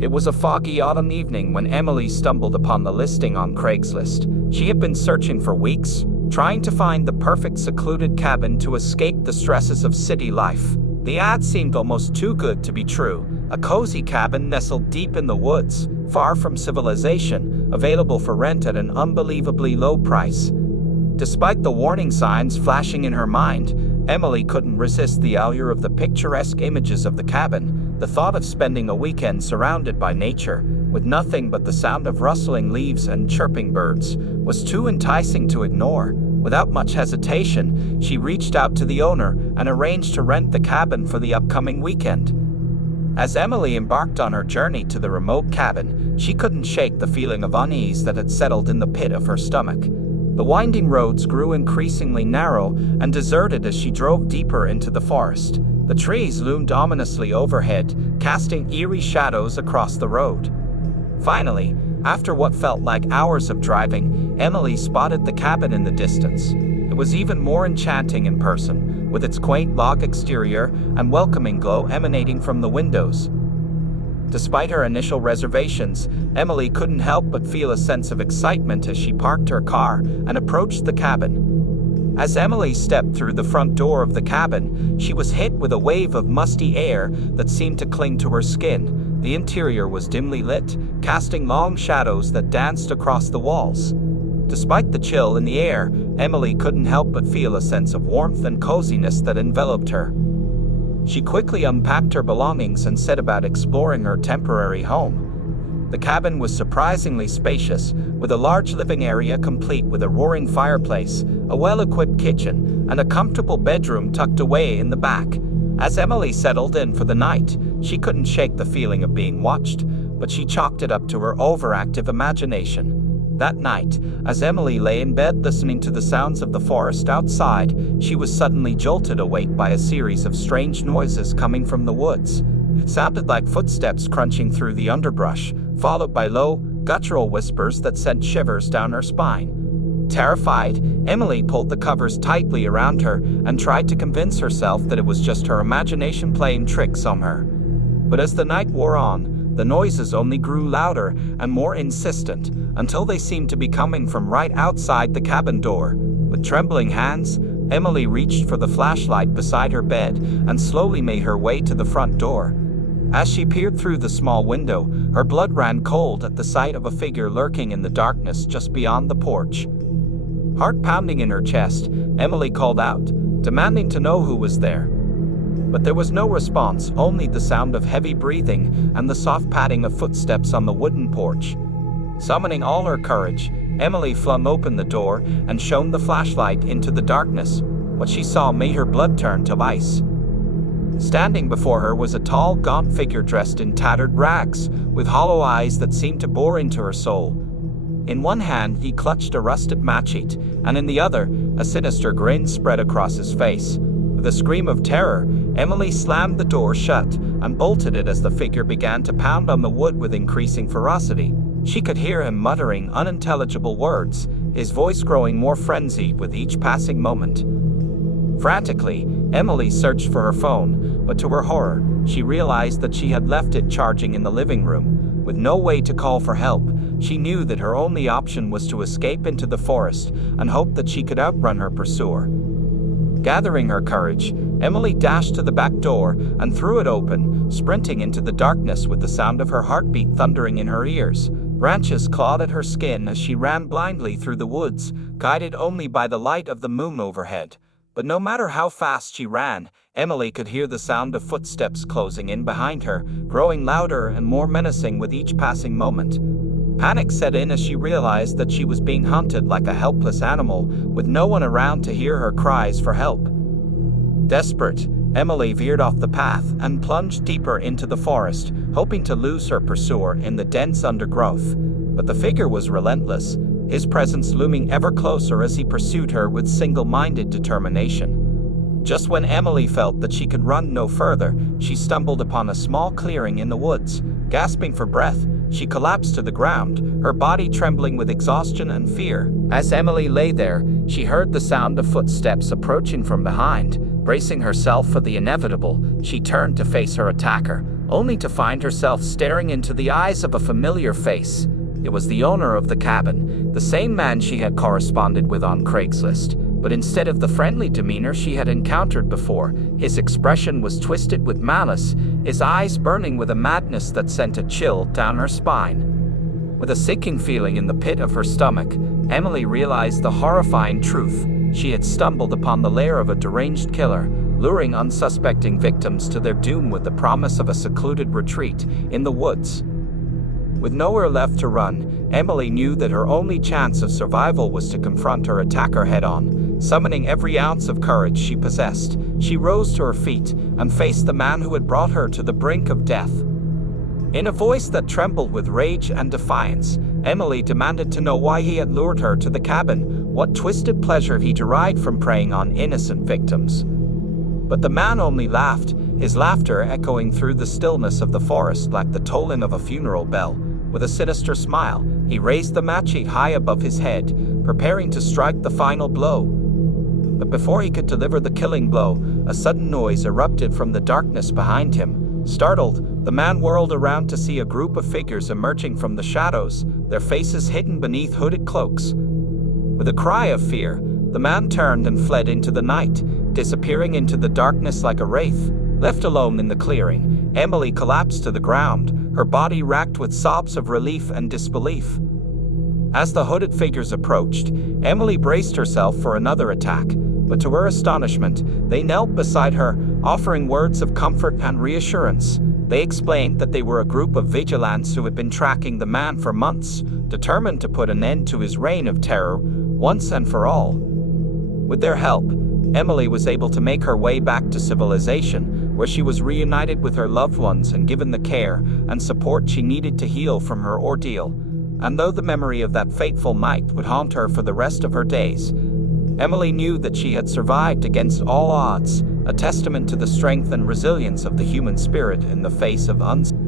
It was a foggy autumn evening when Emily stumbled upon the listing on Craigslist. She had been searching for weeks, trying to find the perfect secluded cabin to escape the stresses of city life. The ad seemed almost too good to be true. A cozy cabin nestled deep in the woods, far from civilization, available for rent at an unbelievably low price. Despite the warning signs flashing in her mind, Emily couldn't resist the allure of the picturesque images of the cabin. The thought of spending a weekend surrounded by nature, with nothing but the sound of rustling leaves and chirping birds, was too enticing to ignore. Without much hesitation, she reached out to the owner and arranged to rent the cabin for the upcoming weekend. As Emily embarked on her journey to the remote cabin, she couldn't shake the feeling of unease that had settled in the pit of her stomach. The winding roads grew increasingly narrow and deserted as she drove deeper into the forest. The trees loomed ominously overhead, casting eerie shadows across the road. Finally, after what felt like hours of driving, Emily spotted the cabin in the distance. It was even more enchanting in person, with its quaint log exterior and welcoming glow emanating from the windows. Despite her initial reservations, Emily couldn't help but feel a sense of excitement as she parked her car and approached the cabin. As Emily stepped through the front door of the cabin, she was hit with a wave of musty air that seemed to cling to her skin. The interior was dimly lit, casting long shadows that danced across the walls. Despite the chill in the air, Emily couldn't help but feel a sense of warmth and coziness that enveloped her. She quickly unpacked her belongings and set about exploring her temporary home. The cabin was surprisingly spacious, with a large living area complete with a roaring fireplace, a well-equipped kitchen, and a comfortable bedroom tucked away in the back. As Emily settled in for the night, she couldn't shake the feeling of being watched, but she chalked it up to her overactive imagination. That night, as Emily lay in bed listening to the sounds of the forest outside, she was suddenly jolted awake by a series of strange noises coming from the woods. It sounded like footsteps crunching through the underbrush, followed by low, guttural whispers that sent shivers down her spine. Terrified, Emily pulled the covers tightly around her and tried to convince herself that it was just her imagination playing tricks on her. But as the night wore on, the noises only grew louder and more insistent, until they seemed to be coming from right outside the cabin door. With trembling hands, Emily reached for the flashlight beside her bed and slowly made her way to the front door. As she peered through the small window, her blood ran cold at the sight of a figure lurking in the darkness just beyond the porch. Heart pounding in her chest, Emily called out, demanding to know who was there. But there was no response, only the sound of heavy breathing and the soft padding of footsteps on the wooden porch. Summoning all her courage, Emily flung open the door and shone the flashlight into the darkness. What she saw made her blood turn to ice. Standing before her was a tall, gaunt figure dressed in tattered rags, with hollow eyes that seemed to bore into her soul. In one hand, he clutched a rusted matchette, and in the other, a sinister grin spread across his face. With a scream of terror, Emily slammed the door shut and bolted it as the figure began to pound on the wood with increasing ferocity. She could hear him muttering unintelligible words, his voice growing more frenzied with each passing moment. Frantically, Emily searched for her phone, but to her horror, she realized that she had left it charging in the living room. With no way to call for help, she knew that her only option was to escape into the forest and hope that she could outrun her pursuer. Gathering her courage, Emily dashed to the back door and threw it open, sprinting into the darkness with the sound of her heartbeat thundering in her ears. Branches clawed at her skin as she ran blindly through the woods, guided only by the light of the moon overhead. But no matter how fast she ran, Emily could hear the sound of footsteps closing in behind her, growing louder and more menacing with each passing moment. Panic set in as she realized that she was being hunted like a helpless animal, with no one around to hear her cries for help. Desperate, Emily veered off the path and plunged deeper into the forest, hoping to lose her pursuer in the dense undergrowth. But the figure was relentless, his presence looming ever closer as he pursued her with single-minded determination. Just when Emily felt that she could run no further, she stumbled upon a small clearing in the woods. Gasping for breath, she collapsed to the ground, her body trembling with exhaustion and fear. As Emily lay there, she heard the sound of footsteps approaching from behind. Bracing herself for the inevitable, she turned to face her attacker, only to find herself staring into the eyes of a familiar face. It was the owner of the cabin, the same man she had corresponded with on Craigslist. But instead of the friendly demeanor she had encountered before, his expression was twisted with malice, his eyes burning with a madness that sent a chill down her spine. With a sinking feeling in the pit of her stomach, Emily realized the horrifying truth. She had stumbled upon the lair of a deranged killer, luring unsuspecting victims to their doom with the promise of a secluded retreat in the woods. With nowhere left to run, Emily knew that her only chance of survival was to confront her attacker head-on. Summoning every ounce of courage she possessed, she rose to her feet and faced the man who had brought her to the brink of death. In a voice that trembled with rage and defiance, Emily demanded to know why he had lured her to the cabin, what twisted pleasure he derived from preying on innocent victims. But the man only laughed, his laughter echoing through the stillness of the forest like the tolling of a funeral bell. With a sinister smile, he raised the machete high above his head, preparing to strike the final blow. But before he could deliver the killing blow, a sudden noise erupted from the darkness behind him. Startled, the man whirled around to see a group of figures emerging from the shadows, their faces hidden beneath hooded cloaks. With a cry of fear, the man turned and fled into the night, disappearing into the darkness like a wraith. Left alone in the clearing, Emily collapsed to the ground, her body racked with sobs of relief and disbelief. As the hooded figures approached, Emily braced herself for another attack, but to her astonishment, they knelt beside her, offering words of comfort and reassurance. They explained that they were a group of vigilantes who had been tracking the man for months, determined to put an end to his reign of terror once and for all. With their help, Emily was able to make her way back to civilization, where she was reunited with her loved ones and given the care and support she needed to heal from her ordeal. And though the memory of that fateful night would haunt her for the rest of her days, Emily knew that she had survived against all odds, a testament to the strength and resilience of the human spirit in the face of uncertainty.